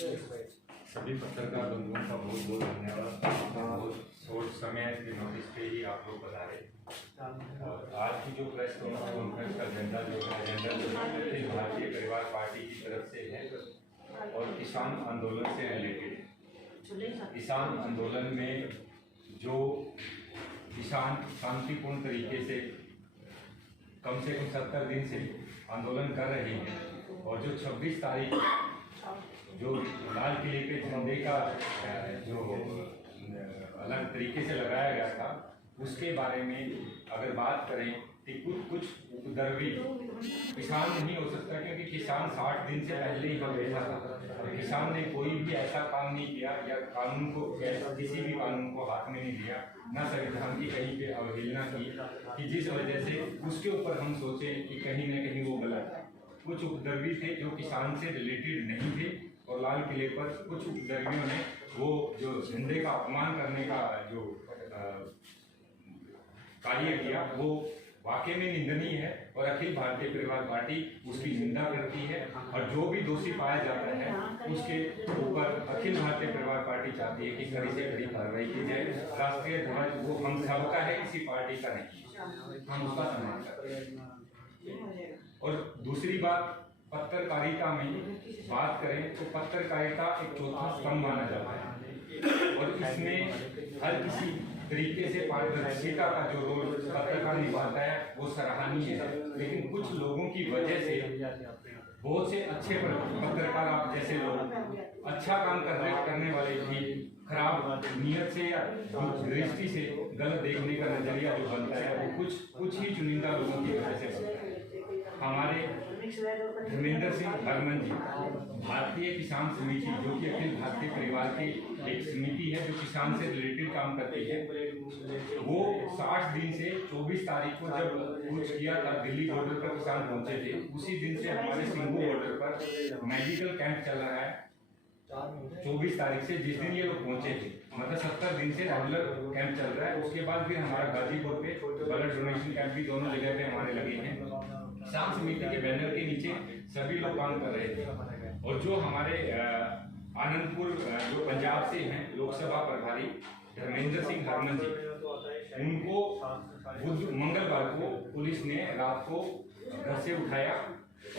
सभी पत्रकार बंधुओं का बहुत बहुत धन्यवाद। बहुत शॉर्ट समय के नोटिस पे ही आप लोग बता रहे। और आज की जो प्रेस कॉन्फ्रेंस का एजेंडा जो है भारतीय परिवार पार्टी की तरफ से है और किसान आंदोलन से रिलेटेड है। किसान आंदोलन में जो किसान शांतिपूर्ण तरीके से कम 70 दिन से आंदोलन कर रहे हैं और जो 26 तारीख जो लाल किले पे झंडे का जो अलग तरीके से लगाया गया था उसके बारे में अगर बात करें कि कुछ उपद्रवी किसान नहीं हो सकता, क्योंकि किसान 60 दिन से पहले ही हम बैठा था। किसान ने कोई भी ऐसा काम नहीं किया या कानून को किसी भी कानून को हाथ में नहीं लिया, न संविधान की कहीं पे अवहेलना की कि जिस वजह से उसके ऊपर हम सोचे कि कहीं न कहीं वो गलत है। कुछ उपद्रवी थे जो किसान से रिलेटेड नहीं थे और लाल किले पर कुछ उपद्रवियों ने वो जो झंडे का अपमान करने का जो कार्य किया वो वाकई में निंदनीय है और अखिल भारतीय परिवार पार्टी उसकी निंदा करती है। और जो भी दोषी पाया जाता है उसके ऊपर अखिल भारतीय परिवार पार्टी चाहती है कि कड़ी से कड़ी कार्रवाई की जाए। राष्ट्रीय ध्वज वो हम सबका है, किसी पार्टी का नहीं, हम उसका सम्मान करते हैं। और दूसरी बात, पत्रकारिता में बात करें तो पत्रकारिता एक चौथा स्तंभ माना जाता है और इसमें हर किसी तरीके से पारदर्शिता का जो रोल पत्रकार निभाता है वो सराहनीय है। लेकिन कुछ लोगों की वजह से बहुत से अच्छे पत्रकार आप जैसे लोग अच्छा काम करने वाले भी खराब नियत से या दृष्टि से गलत देखने का नजरिया जो बनता है वो कुछ ही चुनिंदा लोगों की वजह से बनता है। हमारे धर्मेंद्र सिंह हरमन जी भारतीय किसान समिति, जो कि अखिल भारतीय परिवार की एक समिति है जो किसान से रिलेटेड काम करती है, वो 60 दिन से 24 तारीख को जब कुछ किया था दिल्ली बॉर्डर पर किसान पहुंचे थे, उसी दिन से हमारे सिंघू बॉर्डर पर मेडिकल कैंप चल रहा है। 24 तारीख से जिस दिन ये लोग पहुंचे थे, मतलब 70 दिन से रेगुलर कैंप चल रहा है। उसके बाद फिर हमारा गाजीपुर पे ब्लड डोनेशन कैंप भी दोनों जगह पे हमारे लगे हैं। किसान समिति के बैनर के नीचे सभी लोग काम कर रहे थे। और जो हमारे आनंदपुर जो पंजाब से हैं लोकसभा प्रभारी धर्मेंद्र सिंह हरमन जी, उनको मंगलवार को पुलिस ने रात को घर से उठाया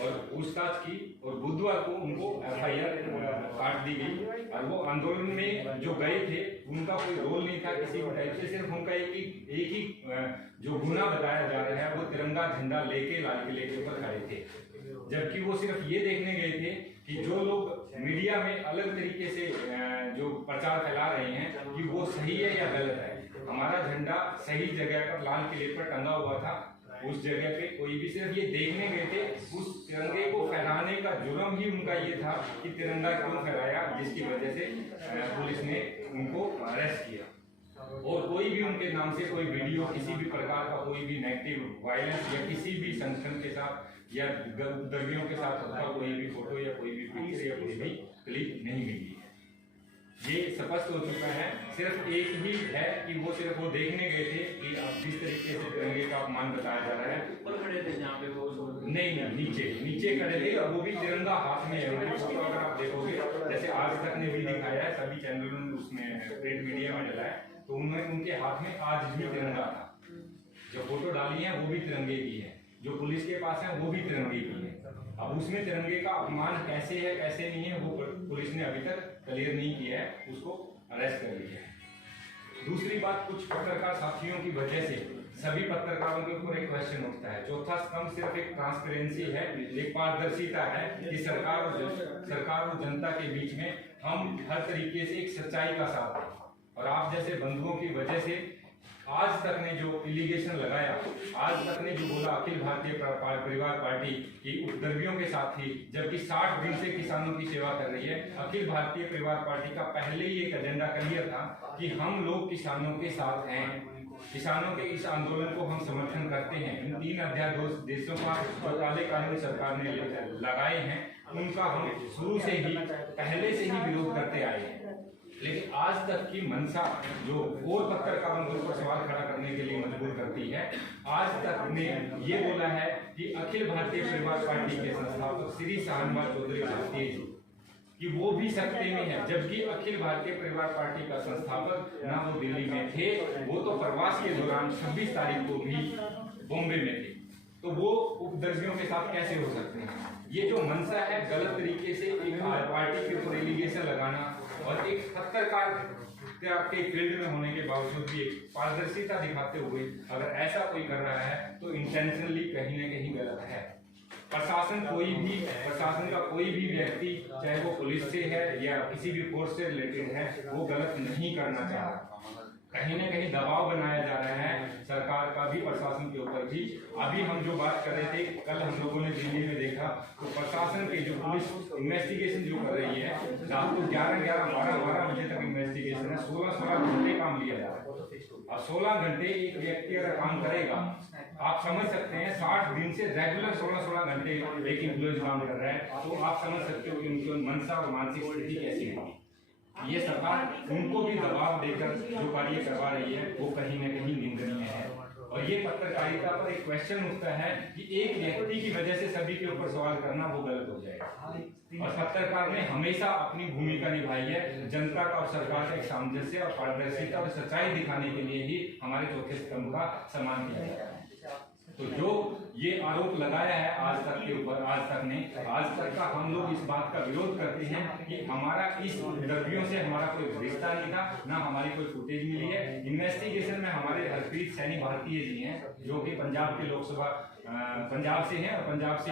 और पूछताछ की और बुधवार को उनको FIR काट दी गई। और वो आंदोलन में जो गए थे उनका कोई रोल नहीं था किसी भी टाइप से, सिर्फ उनका एक ही जो गुनाह बताया जा रहा है वो तिरंगा झंडा लेके लाल किले के ऊपर खड़े थे। जबकि वो सिर्फ ये देखने गए थे कि जो लोग मीडिया में अलग तरीके से जो प्रचार फैला रहे हैं कि वो सही है या गलत है। हमारा झंडा सही जगह पर लाल किले पर टंगा हुआ था, उस जगह पे कोई भी सिर्फ ये देखने गए थे। उस तिरंगे को फहराने का जुर्म ही उनका ये था कि तिरंगा क्यों फहराया, जिसकी वजह से पुलिस ने उनको अरेस्ट किया। और कोई भी उनके नाम से कोई वीडियो, किसी भी प्रकार का कोई भी नेगेटिव वायलेंस या किसी भी संगठन के साथ या उपद्रवियों के साथ उनका कोई भी फोटो या कोई भी पिक्चर या कोई भी क्लिप नहीं मिली है। ये स्पष्ट हो चुका है। सिर्फ एक ही है कि वो सिर्फ वो देखने गए थे कि आप जिस तरीके से तिरंगे का अपमान बताया जा रहा है। ऊपर खड़े थे जहाँ पे वो नहीं, नीचे खड़े थे और वो भी तिरंगा हाथ में है। अगर आप देखोगे जैसे आज तक ने भी दिखाया है, सभी चैनलों ने उसमें प्रिंट मीडिया में डाला है, तो उन्होंने उनके हाथ में आज भी तिरंगा था। जो फोटो डाली है वो भी तिरंगे की है, जो पुलिस के पास है वो भी तिरंगे की है। अब उसमें तिरंगे का अपमान कैसे है कैसे नहीं है वो पुलिस ने अभी तक क्लियर नहीं किया है, उसको अरेस्ट कर लिया है। दूसरी बात, कुछ पत्रकार साथियों की वजह से सभी पत्रकारों के ऊपर एक क्वेश्चन उठता है। चौथा स्तंभ सिर्फ एक ट्रांसपेरेंसी है, एक पारदर्शिता है कि सरकार और जनता के बीच में हम हर तरीके से एक सच्चाई का साथ दें। और आप जैसे बंधुओं की वजह से आज तक ने जो एलिगेशन लगाया, आज तक ने जो बोला अखिल भारतीय परिवार पार्टी की उपद्रवियों के साथ थी, जबकि 60 दिन से किसानों की सेवा कर रही है। अखिल भारतीय परिवार पार्टी का पहले ही एक एजेंडा क्लियर था कि हम लोग किसानों के साथ हैं, किसानों के इस आंदोलन को हम समर्थन करते हैं। इन 3 अध्यादेश देशों का जो काले कानून सरकार ने लगाए हैं उनका हम शुरू से ही पहले से ही विरोध करते आए हैं। लेकिन आज तक की मंशा जो और पत्रकारों के ऊपर सवाल खड़ा करने के लिए मजबूर करती है, आज तक ने ये बोला है कि अखिल भारतीय परिवार पार्टी के संस्थापक श्री शाहनवाज चौधरी चाहते हैं कि वो भी सत्ते में है, जबकि अखिल भारतीय परिवार पार्टी का संस्थापक ना वो दिल्ली में थे, वो तो प्रवास के दौरान 26 तारीख को भी बॉम्बे में थे। तो वो उपदर्शियों के साथ कैसे हो सकते हैं? ये जो मंशा है गलत तरीके से एक पार्टी के ऊपर एलिगेशन लगाना और एक पत्रकार के फील्ड में होने के बावजूद भी एक पारदर्शिता दिखाते हुए अगर ऐसा कोई कर रहा है तो इंटेंशनली कहीं ना कहीं गलत है। प्रशासन का कोई भी व्यक्ति, चाहे वो पुलिस से है या किसी भी फोर्स से रिलेटेड है, वो गलत नहीं करना चाह रहा। कहीं ना कहीं दबाव बनाया जा रहा है सरकार का भी, प्रशासन के ऊपर भी। अभी हम जो बात कर रहे थे, कल हम लोगों ने दिल्ली में देखा तो प्रशासन के जो पुलिस इन्वेस्टिगेशन जो कर रही है, रात को 11-12 बजे तक इन्वेस्टिगेशन है, 16 घंटे काम लिया जा रहा है। अब 16 घंटे एक व्यक्ति अगर काम करेगा, आप समझ सकते हैं 60 दिन से रेगुलर 16 घंटे एक एम्प्लॉय काम कर रहा है, तो आप समझ सकते हो कि उनकी मनसा और मानसिक स्थिति कैसी होगी। ये सरकार उनको भी दबाव देकर जो कार्य करवा रही है वो कहीं ना कहीं निंदनीय है। और ये पत्रकारिता पर एक क्वेश्चन उठता है कि एक व्यक्ति की वजह से सभी के ऊपर सवाल करना वो गलत हो जाएगा। और पत्रकार ने हमेशा अपनी भूमिका निभाई है, जनता का और सरकार का एक सामंजस्य और पारदर्शिता और सच्चाई दिखाने के लिए ही हमारे चौथे स्तंभ का सम्मान किया जाता है। तो जो ये आरोप लगाया है आज तक के ऊपर, आज तक का हम लोग इस बात का विरोध करते हैं कि हमारा इस इंटरव्यू से हमारा कोई रिश्ता नहीं था, ना हमारी कोई फुटेज मिली है। इन्वेस्टिगेशन में हमारे हरप्रीत सैनी भारतीय जी हैं, जो कि पंजाब के लोकसभा पंजाब से हैं और पंजाब से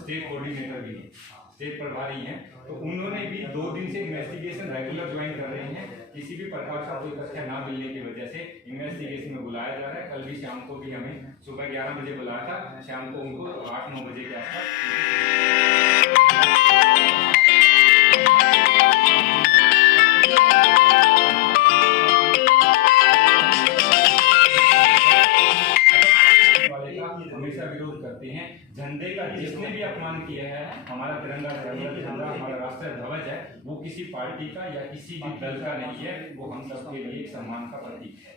स्टेट कोऑर्डिनेटर भी हैं, स्टेट प्रभारी हैं। तो उन्होंने भी 2 दिन से इन्वेस्टिगेशन रेगुलर ज्वाइन कर रहे हैं। किसी भी प्रकार का कोई तथ्य ना मिलने की वजह से इन्वेस्टिगेशन में बुलाया जा रहा है। कल भी शाम को भी हमें सुबह 11 बजे बुलाया था, शाम को उनको 8-9 बजे के आसपास हमेशा विरोध करते हैं। झंडे का जिसने भी अपमान किया है, हमारा तिरंगा झंडा हमारा राष्ट्रीय ध्वज है, वो किसी पार्टी का या किसी भी दल का नहीं है, वो हम सबके लिए एक सम्मान का प्रतीक है,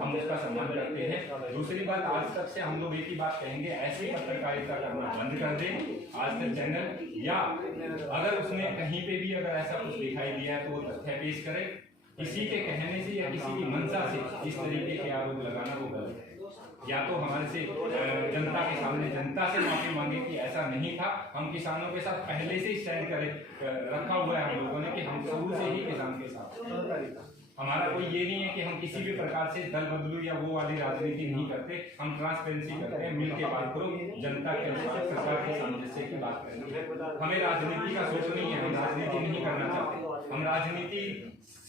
हम उसका सम्मान करते हैं। दूसरी बात, आज तक से हम लोग एक ही बात कहेंगे, ऐसी पत्रकारिता करना बंद कर दें। आज तक चैनल या अगर उसने कहीं पे भी अगर ऐसा कुछ दिखाई दिया है तो वो तथ्य पेश करे। किसी के कहने से या किसी की मंशा से इस तरीके के आरोप लगाना वो गलत है। या तो हमारे से जनता के सामने जनता से माफी मांगे कि ऐसा नहीं था। हम किसानों के साथ पहले से ही स्टैंड रखा हुआ है हम लोगों ने कि हम शुरू से ही किसान के साथ। हमारा कोई ये नहीं है कि हम किसी भी प्रकार से दल बदलू या वो वाली राजनीति नहीं करते। हम ट्रांसपेरेंसी करते हैं, मिल के बात करो, जनता के अनुसार सरकार के सामंजस्य की बात करेंगे। हमें राजनीति का सोच नहीं है, हम राजनीति नहीं करना चाहते। हम राजनीति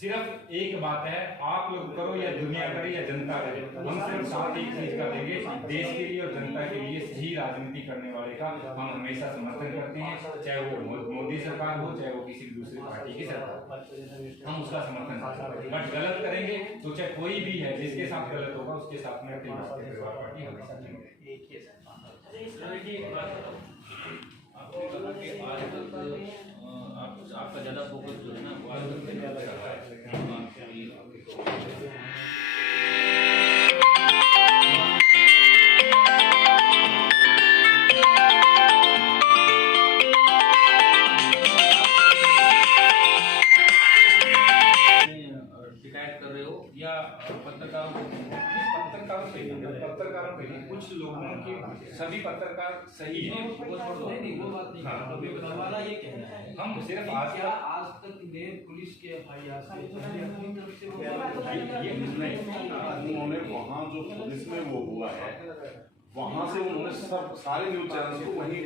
सिर्फ एक बात है, आप लोग करो या दुनिया करे या जनता करे, हम सिर्फ साथ एक चीज का देंगे, देश के लिए और जनता के लिए सही राजनीति करने वाले का हम हमेशा समर्थन करते हैं। चाहे वो मोदी सरकार हो, चाहे वो किसी दूसरी पार्टी की सरकार, हम उसका समर्थन करते हैं। बट गलत करेंगे तो चाहे कोई भी है, जिसके साथ गलत होगा उसके साथ में अखिल भारतीय परिवार पार्टी हमेशा आपका ज्यादा फोकस जो है ना वो आज तक ज्यादा कर रहा है। शिकायत कर रहे हो या पत्रकारों पे कुछ लोगों की, सभी पत्रकार सही है, वो बात नहीं। हाँ, वाला ये कहना है हम सिर्फ आज तक ने पुलिस के FIR से अपनी तरफ से ये उन्होंने वहाँ जो पुलिस में वो हुआ है, वहाँ से उन्होंने सब सारे न्यूज चैनल को वही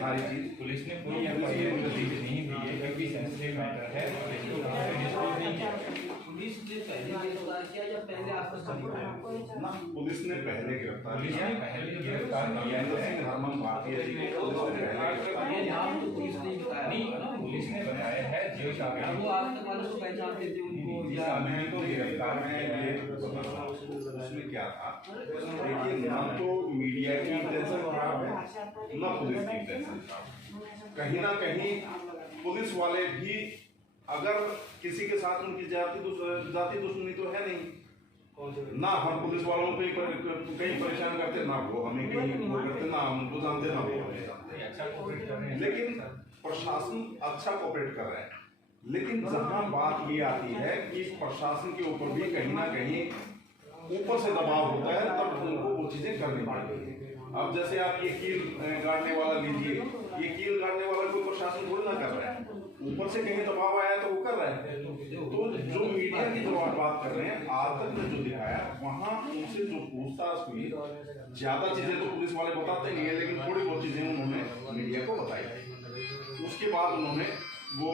सारी चीज पुलिस ने कोई नहीं दी है, क्योंकि सेंसिटिव मैटर है। पुलिस ने पहले गिरफ्तार किया या पहले आपको ना, पुलिस ने पहले गिरफ्तार किया, हरमन भाटिया जी को ये नाम तो पुलिस ने बताया नहीं, पुलिस ने बताया है जो वो आज तक वालों को पहचान देते उनको या को गिरफ्तार किया। उसमें क्या था, देखिए ना तो मीडिया की इंटेंशन खराब है, ना पुलिस की इंटेंशन खराब। कहीं ना कहीं पुलिस वाले भी अगर किसी के साथ उनकी जाति दुश्मनी तो है नहीं ना, हम पुलिस वालों को कहीं परेशान करते ना, वो हमें कहीं वो करते ना, हम उनको जानते ना वो हमें जानते। लेकिन प्रशासन अच्छा कोऑपरेट कर रहा है, लेकिन जहां बात ये आती है कि प्रशासन के ऊपर भी कहीं ना कहीं ऊपर से दबाव होता है, तब उनको वो चीजें करनी पड़ती है। अब जैसे आप ये कील गाड़ने वाला लीजिए, ये कील गाड़ने वाला कोई प्रशासन थोड़ी ना कर रहा है, ऊपर से कहीं दबाव आया तो वो कर रहा है। तो जो मीडिया की जो आप बात कर रहे हैं, आज तक ने जो दिखाया वहां उनसे जो पूछताछ हुई, ज्यादा चीजें तो पुलिस वाले बताते नहीं है, लेकिन थोड़ी बहुत चीजें उन्होंने मीडिया को बताई। उसके बाद उन्होंने वो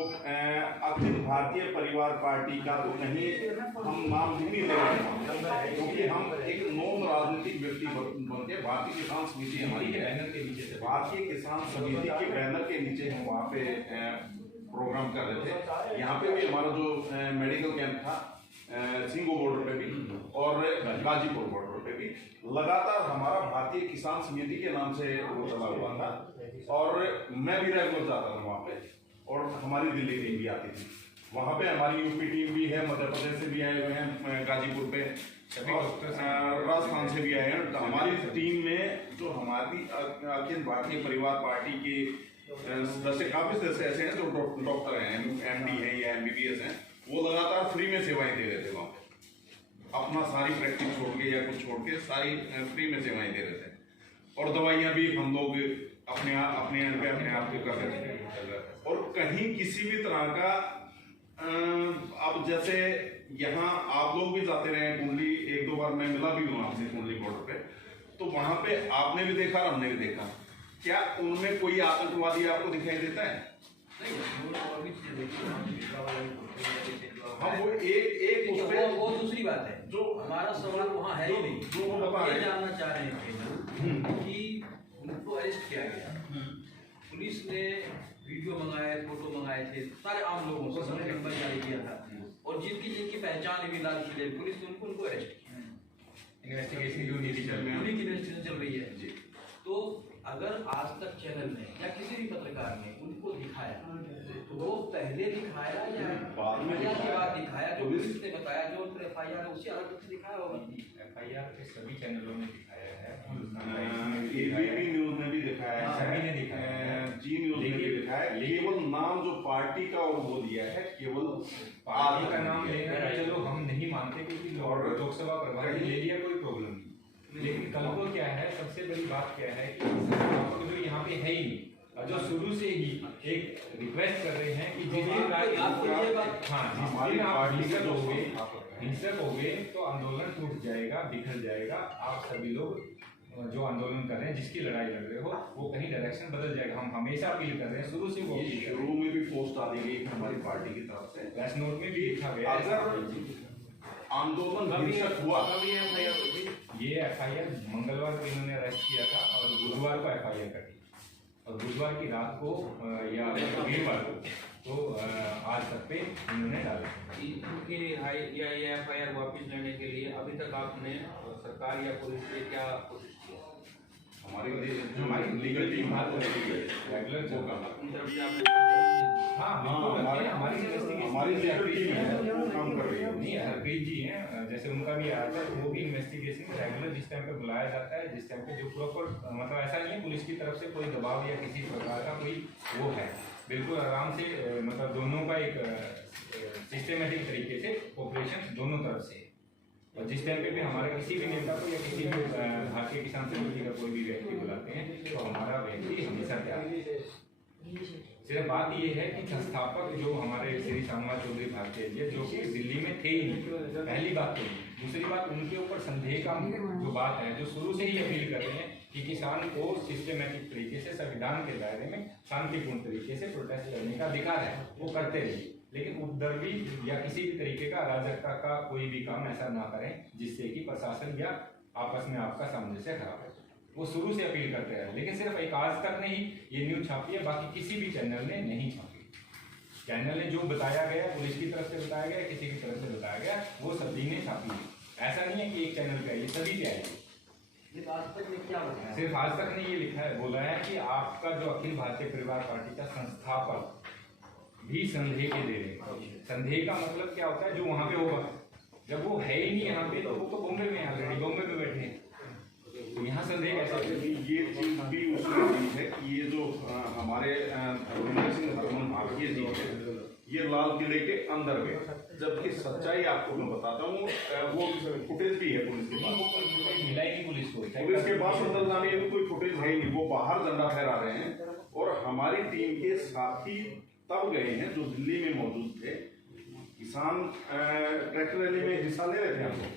अखिल भारतीय परिवार पार्टी का तो कहीं हम नाम भी नहीं ले रहे, क्योंकि हम एक नॉन राजनीतिक व्यक्ति बन के भारतीय किसान समिति हमारी के बैनर के नीचे से, भारतीय किसान समिति के बैनर के नीचे हम वहाँ पे प्रोग्राम कर रहे थे। यहाँ पे भी हमारा जो मेडिकल कैंप था सिंगो बॉर्डर पे भी और गाजीपुर बॉर्डर पे भी लगातार हमारा भारतीय किसान समिति के नाम से वो चला हुआ था, और मैं भी रेगुलर जाता था वहाँ पे, और हमारी दिल्ली टीम भी आती थी। वहाँ पे हमारी यूपी टीम भी है, मध्य प्रदेश से भी आए हुए हैं गाजीपुर पे, राजस्थान से भी आए हैं। तो हमारी टीम में जो हमारी अखिल भारतीय परिवार पार्टी के सदस्य काफी सदस्य ऐसे हैं जो डॉक्टर हैं, MD हैं या MBBS हैं, वो लगातार फ्री में सेवाएं दे रहे थे वहाँ पे, अपना सारी प्रैक्टिस छोड़ के या कुछ छोड़ के सारी फ्री में सेवाएं दे रहे थे, और दवाइयाँ भी हम लोग अपने आप के कर रहे थे। और कहीं किसी भी तरह का अब जैसे यहाँ आप लोग भी जाते रहे कुंडली, 1-2 बार मैं मिला भी हूँ आपसे कुंडली बॉर्डर पे, तो वहां पे आपने भी देखा और हमने भी देखा, क्या उनमें कोई आतंकवादी आपको दिखाई देता है? हम वो एक उस पे वो दूसरी बात है, जो हमारा सवाल वहाँ है ही नहीं, जो वो बता रहे जानना चाह रहे हैं कि उनको अरेस्ट किया गया, पुलिस ने वीडियो मंगाए, फोटो मंगाए थे सारे आम लोगों से, सबने नंबर जारी किया था, और जिनकी पहचान भी लाल किले पुलिस ने उनको अरेस्ट किया। इन्वेस्टिगेशन इन्वेस्टिगेशन चल रही है जी। तो अगर आज तक चैनल ने या किसी भी पत्रकार ने उनको दिखाया, तो वो पहले दिखाया या बाद में के बाद दिखाया, जो पुलिस ने बताया, जो उन पर FIR है उसी अलग से दिखाया होगा। FIR के सभी चैनलों ने दिखाया है, ABP न्यूज ने भी दिखाया है, सभी ने दिखाया है, जी न्यूज ने भी दिखाया है, केवल नाम जो पार्टी का और वो दिया है, केवल पार्टी का नाम लेना चलो हम नहीं मानते, क्योंकि लोकसभा प्रभारी ले लिया कोई प्रॉब्लम नहीं, लेकिन कल को क्या है, सबसे बड़ी बात क्या है कि जो यहाँ पे है ही नहीं, और जो शुरू से ही एक रिक्वेस्ट कर रहे हैं कि जिस दिन आप हिंसक हो गए तो आंदोलन टूट जाएगा, बिखर जाएगा, आप सभी लोग जो आंदोलन कर रहे हैं, जिसकी लड़ाई लड़ रहे हो, वो कहीं डायरेक्शन बदल जाएगा। हम हमेशा अपील कर रहे हैं, शुरू से वो शुरू में भी पोस्ट आ गई हमारी पार्टी की तरफ से, प्रेस नोट में भी लिखा गया अगर आंदोलन हिंसक हुआ, ये FIR मंगलवार को इन्होंने अरेस्ट किया था और बुधवार को FIR कटी, और बुधवार की रात को या वीरवार को तो आज तक पे इन्होंने डाला। इनकी ये FIR वापस लेने के लिए अभी तक आपने सरकार या पुलिस से क्या कोशिश की? हमारी लीगल टीम बात कर रही है, रेगुलर जो काम अपनी तरफ से आपने हमारी लीगल टीम है वो काम कर रही है। नहीं, हरप्रीत जी हैं, जैसे उनका भी आया था, वो भी इन्वेस्टिगेशन रेगुलर जिस टाइम पे बुलाया जाता है, जिस टाइम पे जो प्रॉपर मतलब ऐसा नहीं है पुलिस की तरफ से कोई दबाव या किसी प्रकार का कोई वो है, बिल्कुल आराम से मतलब दोनों का एक सिस्टमेटिक तरीके से ऑपरेशन दोनों तरफ से, और जिस टाइम पे भी हमारे किसी भी नेता को या किसी भी भारतीय किसान समिति का कोई भी व्यक्ति बुलाते हैं तो हमारा व्यक्ति हमेशा तैयार है। सिर्फ बात ये है कि संस्थापक जो हमारे श्री श्यामलाल चौधरी भारतीय जी जो कि दिल्ली में थे ही नहीं, पहली बात तो, दूसरी बात उनके ऊपर संदेह का जो बात है, जो शुरू से ही अपील कर रहे हैं कि किसान को सिस्टमेटिक तरीके से संविधान के दायरे में शांतिपूर्ण तरीके से प्रोटेस्ट करने का अधिकार है, वो करते रहिए, लेकिन उपद्रवी या किसी भी तरीके का अराजकता का कोई भी काम ऐसा ना करें जिससे कि प्रशासन या आपस में आपका सामंजस्य खराब है। वो शुरू से अपील करते रहे, लेकिन सिर्फ एक आज तक ने ही ये न्यूज छापी है, बाकी किसी भी चैनल ने नहीं छापी। चैनल ने जो बताया गया, पुलिस की तरफ से बताया गया, किसी की तरफ से बताया गया, वो सभी ने छापी है। ऐसा नहीं है कि एक चैनल का, ये सभी पे आएगी। सिर्फ आज तक ने ये लिखा है, बोला है कि आपका जो अखिल भारतीय परिवार पार्टी का संस्थापक भी संदेह के दे रहे। संदेह का मतलब क्या होता है, जो वहां पे होगा, जब वो है ही नहीं यहाँ पे तो वो तो बॉम्बे में ऑलरेडी बॉम्बे में बैठे हैं, तो यहाँ संदेह कैसे? ये चीज भी उसमें दी है कि ये जो हमारे धर्मेंद्र सिंह हरमन भारतीय जी है, ये लाल किले के अंदर गए, जबकि सच्चाई आपको मैं बताता हूँ, वो फुटेज भी है पुलिस के पास। मिलाएगी पुलिस को? पुलिस के पास अंदर जाने की कोई फुटेज है ही नहीं, वो बाहर झंडा फहरा रहे हैं। और हमारी टीम के साथी तब गए हैं जो दिल्ली में मौजूद थे, किसान ट्रैक्टर रैली में हिस्सा ले रहे थे हम लोग,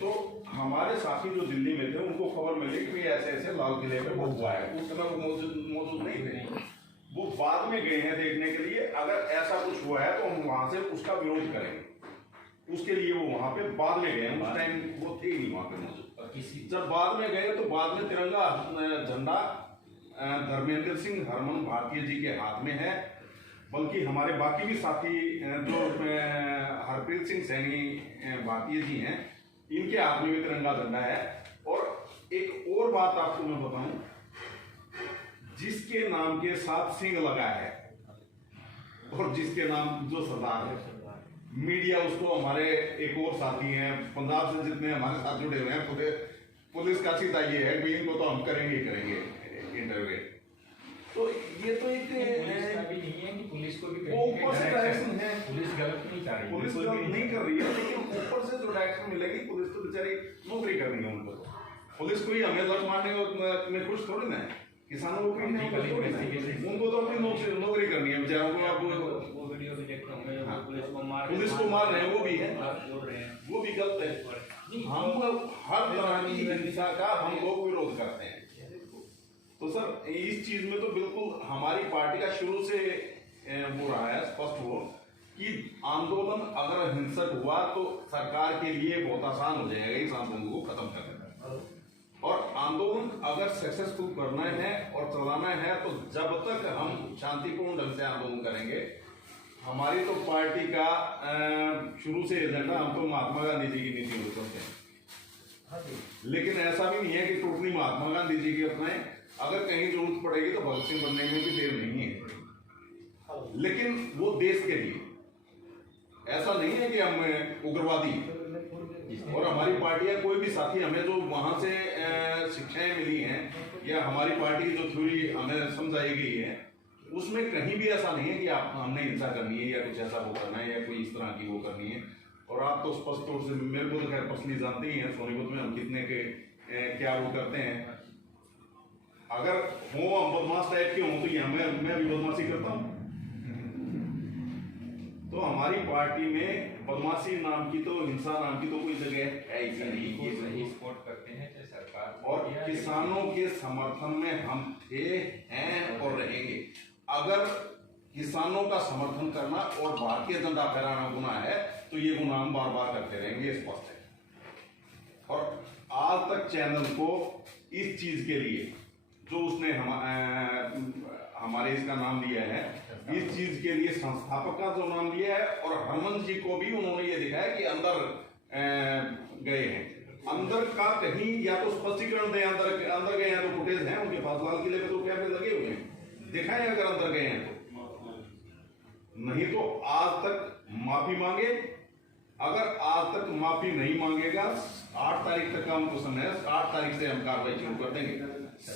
तो हमारे साथी जो दिल्ली में थे उनको खबर मिली कि ऐसे ऐसे लाल किले पे वो हुआ है। उस समय वो मौजूद नहीं थे, वो बाद में गए हैं देखने के लिए। अगर ऐसा कुछ हुआ है तो हम वहां से उसका विरोध करेंगे, उसके लिए वो वहां पे बाद में गए हैं। उस टाइम वो थे ही नहीं वहां पे मौजूद। जब बाद में गए तो बाद में तिरंगा झंडा धर्मेंद्र सिंह हरमन भारतीय जी के हाथ में है, बल्कि हमारे बाकी भी साथी जो हरप्रीत सिंह सैनी भारतीय जी हैं, इनके हाथ में भी तिरंगा झंडा है। और एक और बात आपको मैं बताऊं, जिसके नाम के साथ सिंह लगा है और जिसके नाम जो सरदार है, मीडिया उसको, हमारे एक और साथी हैं पंजाब से जितने हमारे साथ जुड़े हुए हैं, पूरे पुलिस का सीधा ये है कि इनको तो हम करेंगे ही करेंगे इंटरव्यू। तो ये तो एक अभी नहीं है कि पुलिस को भी वो ऊपर से डायरेक्शन है, पुलिस गलत नहीं कर रही, पुलिस गलत नहीं कर रही है, लेकिन ऊपर से जो डायरेक्शन मिलेगी, पुलिस तो बेचारी नौकरी करनी है उनको। पुलिस को ही हमें लट मारने में खुश थोड़ी ना है, किसानों को भी उनको तो अपनी नौकरी करनी है बेचारों को। आप वो वीडियो भी देखता हूँ मैं, पुलिस को मार रहे हैं, वो भी है, वो भी गलत है। हम हर तरह की हिंसा का हम लोग विरोध करते हैं। तो सर इस चीज में तो बिल्कुल हमारी पार्टी का शुरू से वो रहा है, स्पष्ट हो कि आंदोलन अगर हिंसक हुआ तो सरकार के लिए बहुत आसान हो जाएगा इस आंदोलन को खत्म करना। और आंदोलन अगर सक्सेसफुल करना है और चलाना है तो जब तक हम शांतिपूर्ण ढंग से आंदोलन करेंगे, हमारी तो पार्टी का शुरू से एजेंडा, हम तो महात्मा गांधी जी की नीति करते हैं, लेकिन ऐसा भी नहीं है कि टोटली महात्मा गांधी जी की अपनाएं। अगर कहीं जरूरत पड़ेगी तो भगत सिंह बनने में भी देर नहीं है, लेकिन वो देश के लिए। ऐसा नहीं है कि हम उग्रवादी, और हमारी पार्टियां कोई भी साथी हमें जो वहां से शिक्षाएं मिली हैं या हमारी पार्टी की जो थ्योरी हमें समझाई गई है, उसमें कहीं भी ऐसा नहीं है कि आप हमने हिंसा करनी है या कुछ ऐसा वो करना है या कोई इस तरह की वो करनी है। और आप तो स्पष्ट तौर से, मेरे को तो खैर पर्सनली जानते ही हैं सोनीपत में हम कितने के क्या वो करते हैं। अगर हो हम बदमाश टाइप के हों तो यहाँ मैं भी बदमाशी करता हूँ। तो हमारी पार्टी में बदमाशी नाम की तो, हिंसा नाम की तो कोई जगह है ही नहीं। सही सपोर्ट करते हैं चाहे सरकार और किसानों के समर्थन में हम थे, हैं और रहेंगे। अगर किसानों का समर्थन करना और भारतीय जनता फहराना गुनाह है तो ये गुनाह हम बार बार करते रहेंगे, स्पष्ट है। और आज तक चैनल को इस चीज के लिए जो उसने हमारे इसका नाम लिया है, इस चीज के लिए संस्थापक का जो नाम लिया है, और हरमन जी को भी उन्होंने ये दिखाया कि अंदर गए हैं। अंदर का कहीं या तो स्पष्टीकरण दें, अंदर गए हैं तो फुटेज है उनके पास, लाल किले पे तो कैमरे लगे हुए हैं, दिखाएं अगर अंदर गए हैं तो। नहीं तो आज तक माफी मांगे। अगर आज तक माफी नहीं मांगेगा, 8 तारीख तक का हमको समय है, 8 तारीख से हम कार्रवाई शुरू कर देंगे।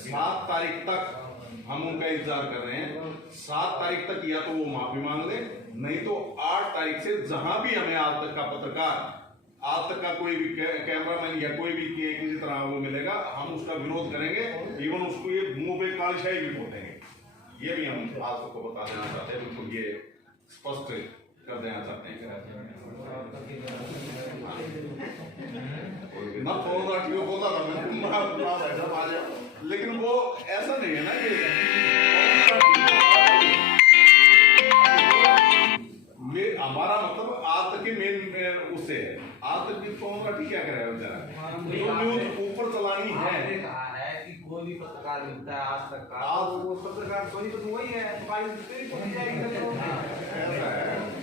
7 तारीख तक हम उनका इंतजार कर रहे हैं। 7 तारीख तक या तो वो माफी मांग ले, नहीं तो 8 तारीख से जहां भी हमें आज तक का पत्रकार, आज तक का कोई भी कैमरामैन या कोई भी किसी तरह वो मिलेगा, हम उसका विरोध करेंगे। इवन उसको ये मुंह पे कालशाही भी बोलेंगे। ये भी हम आज तक को बता देना चाहते हैं, बिल्कुल ये स्पष्ट कर देना चाहते हैं। ना फोटोग्राफी बोला था मैंने, लेकिन वो ऐसा नहीं है ना कि हमारा मतलब आज तक की मेन उससे है। आज तक की फोटोग्राफी क्या करेगा बेचारा, न्यूज ऊपर चलानी है। कोई भी पत्रकार मिलता है आज तक का, आज वो पत्रकार कोई तो वही है,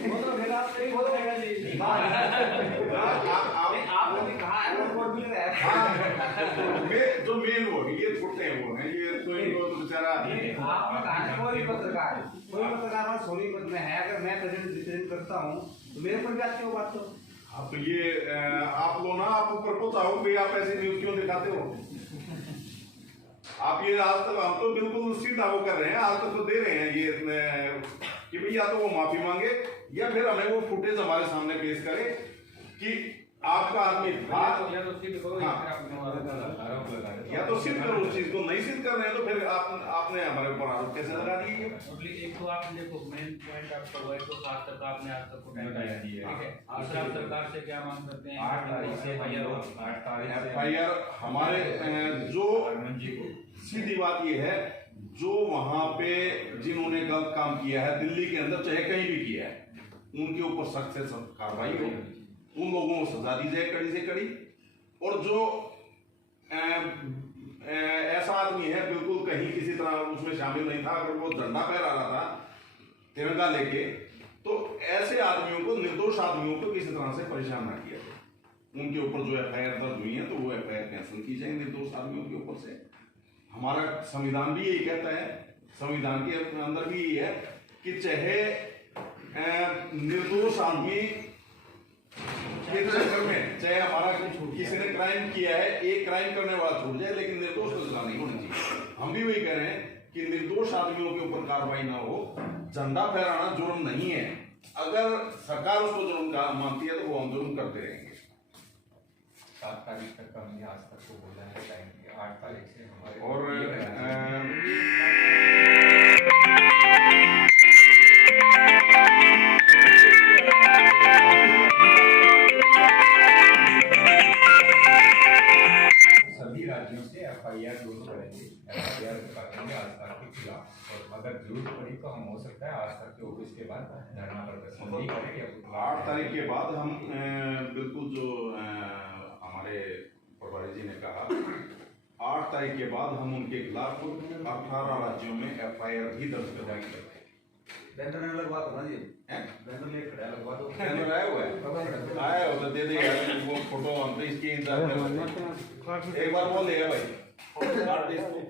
मतलब मेरा सही हो जाएगा जी। आपने भी कहा है जो मेन वो ये छुट्टे हैं वो हैं, ये तो बेचारा आपने कहा कोई पत्रकार सोनीपत में है, अगर मैं प्रेजेंट करता हूँ तो मेरे पर भी आती हो बात। तो अब तो ये आप लोग ना, आप ऊपर पहुंचाओ भाई, आप ऐसी न्यूज क्यों दिखाते हो? आप ये आज तक हम तो बिल्कुल सीधा वो कर रहे हैं, आज तक तो दे रहे हैं ये कि भाई या तो वो माफी मांगे या फिर हमें वो फुटेज हमारे सामने पेश करे कि आपका आदमी था। या तो सिद्ध करो या फिर आप आरोप लगा रहे हैं। या तो सिद्ध करो उस चीज को, नहीं सिद्ध कर रहे हैं तो फिर आपने हमारे ऊपर आरोप कैसे लगा दिए? एक तो आपने देखो मेन पॉइंट आपका वो है तो 7 तक आपने आज तक को टाइम बताया दी है। ठीक है। दूसरा आप सरकार से क्या मांग करते हैं? 8 तारीख से हम 8 तारीख से FIR हमारे जो हरमन जी को सीधी बात ये है, जो वहां पे जिन्होंने गलत काम किया है दिल्ली के अंदर चाहे कहीं भी किया है, उनके ऊपर सख्त से सख्त कार्रवाई हो, उन लोगों को सजा दी जाए कड़ी से कड़ी। और जो ऐसा आदमी है बिल्कुल कहीं किसी तरह उसमें शामिल नहीं था, अगर वो झंडा फहरा रहा था तिरंगा लेके, तो ऐसे आदमियों को, निर्दोष आदमियों को किसी तरह से परेशान ना किया जाए। उनके ऊपर जो FIR दर्ज हुई है तो वो FIR कैंसिल की जाए निर्दोष आदमियों के ऊपर से। हमारा संविधान भी यही कहता है, संविधान के अंदर भी यही है कि चाहे निर्दोष आदमी के चक्कर में, चाहे हमारा किसी ने क्राइम किया है, एक क्राइम करने वाला छूट जाए लेकिन निर्दोष को सजा नहीं होनी चाहिए। हम भी वही कह रहे हैं कि निर्दोष आदमियों के ऊपर कार्रवाई ना हो। झंडा फहराना जुर्म नहीं है, अगर सरकार उसको जुर्म का मानती है तो वो हम जुर्म करते रहेंगे। 7 तारीख तक का हमने आज तक को बोला है टाइम, 8 तारीख से हमारे और सभी राज्यों से FIR रोज करेंगे, FIR करेंगे आज तक के खिलाफ। और अगर जरूरत पड़ी तो हम हो सकता है आज तक के ऑफिस के बाद धरना प्रदर्शन भी करेंगे। 8 तारीख के बाद हम बिल्कुल जो हमारे प्रभारी जी ने कहा, 8 तारीख के बाद हम उनके खिलाफ 18 राज्यों में FIR भी दर्ज करवाएंगे। बैनर लगवा दो ना जी, हैं? बैनर ले खड़ा लगवा दो। कैमरा आया हुआ है, आया हो तो दे देगा वो फोटो, हम तो इसकी इंतजार कर रहे हैं। एक बार बोल देगा भाई, काट दे इसको।